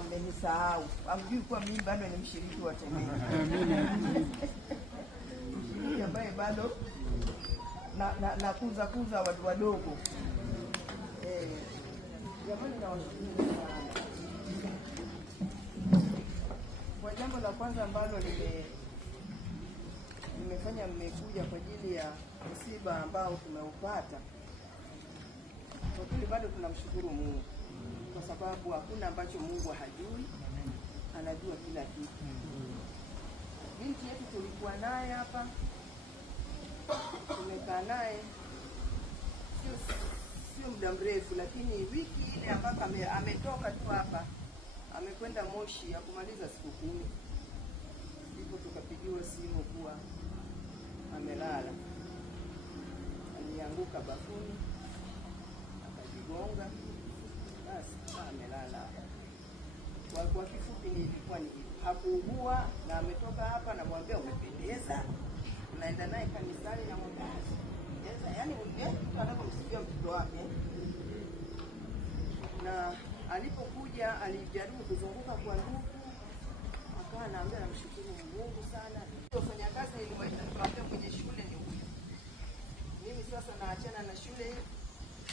mmenisahau. Hamjui kuwa mimi bado ni mshiriki wa Temeke. Mshiriki ambaye bado nakuza watu wadogo. Jamani, nawashukuru sana. Kwa jambo la kwanza ambalo nimefanya mmekuja kwa ajili ya msiba ambao tumeupata. Kwa kweli bado tunamshukuru Mungu kwa sababu hakuna ambacho Mungu hajui, anajua kila kitu. Binti yetu tulikuwa naye hapa, tumekaa naye sio muda mrefu, lakini wiki ile ambapo ametoka tu hapa, amekwenda Moshi ya kumaliza siku 10. Ndipo tukapigiwa simu kuwa amelala. Alianguka bafuni, akajigonga, basi amelala. Kwa kifupi nilikuwa ni hakuugua na ametoka hapa, na mwambia umependeza, unaenda naye kanisani na mwangazi. Yaani mtu anapomsikia mtoto wake. Na alipokuja alijaribu kuzunguka kwa ndugu, akawa anaambia namshukuru Mungu sana. Wafanyakazi nilimwita nikamwambia kwenye shule ni huyu. Mimi sasa naachana na shule,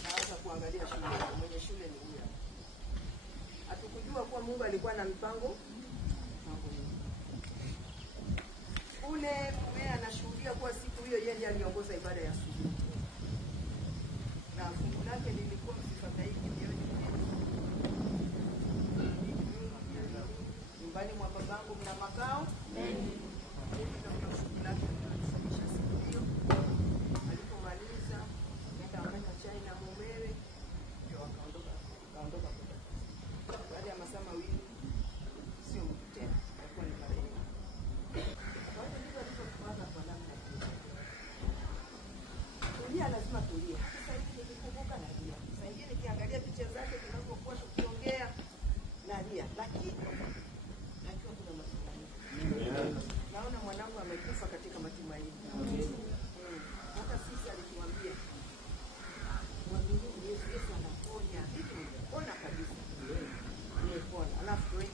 naanza kuangalia shule. Mwenye shule ni huyu. Hatukujua kuwa Mungu alikuwa na mipango mambo mengi. Ule mume anashuhudia kuwa siku hiyo yeye ndiye aliongoza ibada ya asubuhi. Na fungu lake lilikuwa msifadhaiki jioni. Nyumbani mwa babangu mna makao mengi. Alipomaliza nenda akanywa chai na mumewe, ndio akaondoka baada ya masaa mawili. Sio mtu tena, alikuwa ni marehemu. Kwa hiyo ndio tulipopata kwa namna hiyo. Tulia, lazima tulia. Sasa hivi nikikumbuka nalia. Sasa hivi nikiangalia picha zake tunapokuwa tukiongea nalia. Lakini